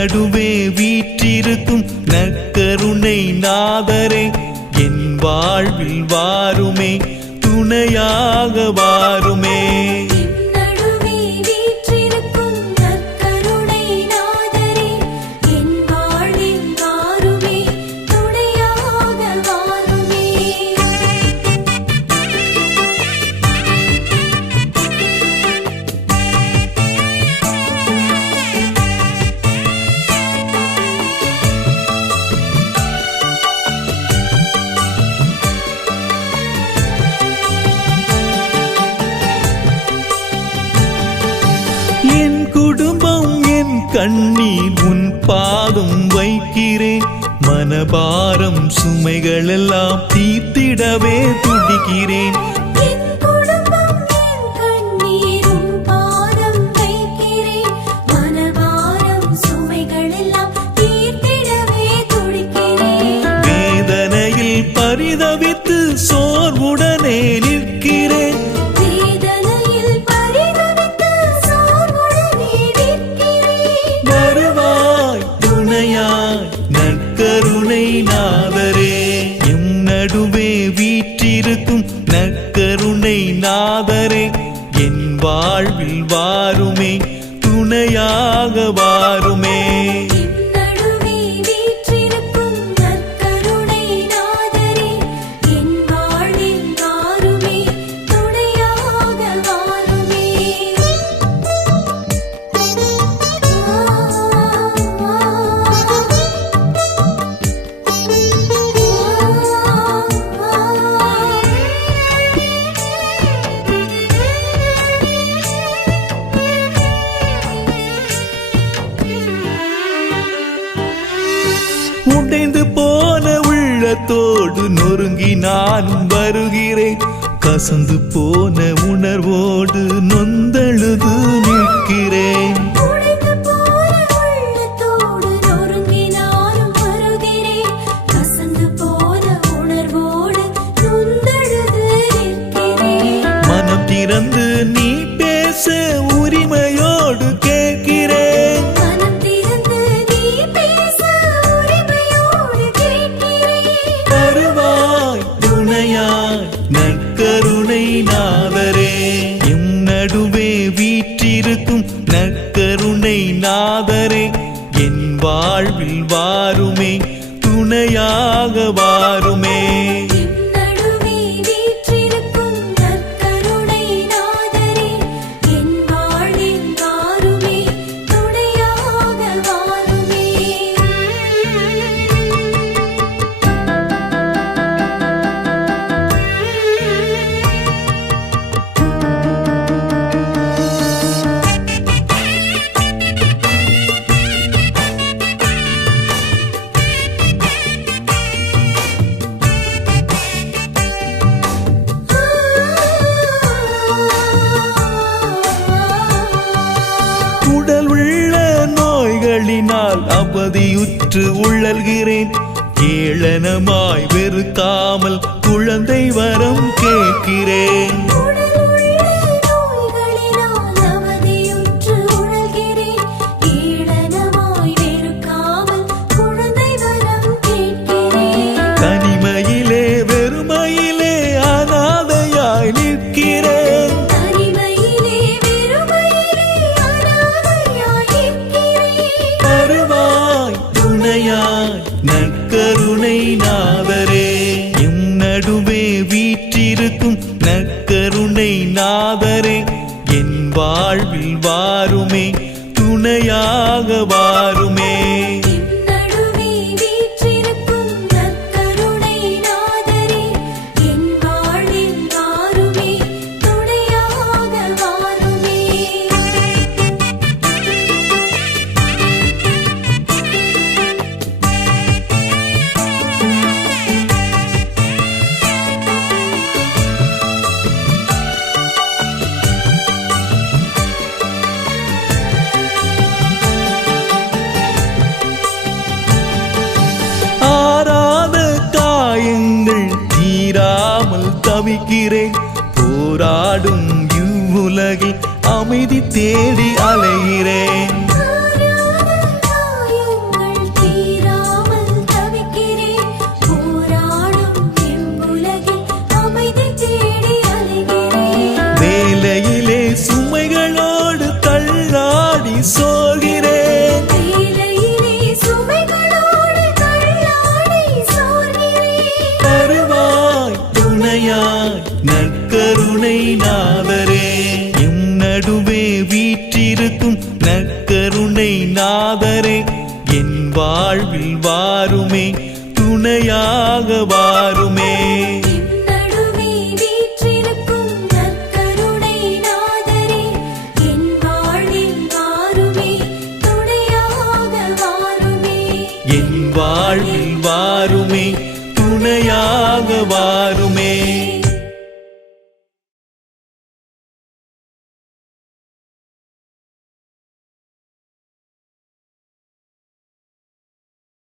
நடுவே வீற்றிருக்கும் நற்கருணை நாதரே என் வாழ்வில் வாருமே துணையாக வாருமே. குடும்பம் என் கண்ணீர் உன் பாதம் வைக்கிறேன். மனபாரம் சுமைகள் எல்லாம் தீர்த்திடவே துடிக்கிறேன். வேதனையில் பரிதவித்து சோர்வுடனே நிற்கிறேன். நற்கருணை நாதரே எம் நடுவே வீற்றிருக்கும் நற்கருணை நாதரே என் வாழ்வில் வாருமே துணையாக வாருமே. உடைந்து போன உள்ளத்தோடு நொறுங்கி நானும் வருகிறேன். கசந்து போன உணர்வோடு நொந்தழுது நிற்கிறேன். மனம் திறந்து நீ பேச உரிமையோடு கேட்கிறேன். நற்கருணை நாதரே எம் நடுவே வீற்றிருக்கும் நற்கருணை நாதரே என் வாழ்வில் வாருமே துணையாக வாருமே. உடல் உள்ள நோய்களினால் அவதியுற்று உழல்கிறேன். ஏளனமாய் வெறுக்காமல் குழந்தை வரம் கேட்கிறேன். தனிமையிலே வெறுமையிலே அனாதையாய் நிற்கிறேன். நற்கருணை நாதரே எம் நடுவே வீற்றிருக்கும் நற்கருணை நாதரே என் வாழ்வில் வாருமே துணையாக வாருமே. தவிக்கிறேன். போராடும் இவ்வுலகில் அமைதி தேடி அலைகிறேன். வருவாய் நற்கருணை நாதரே. எம் நடுவே வீற்றிருக்கும் நற்கருணை நாதரே, என் வாழ்வில் வாருமே, துணையாக வாருமே.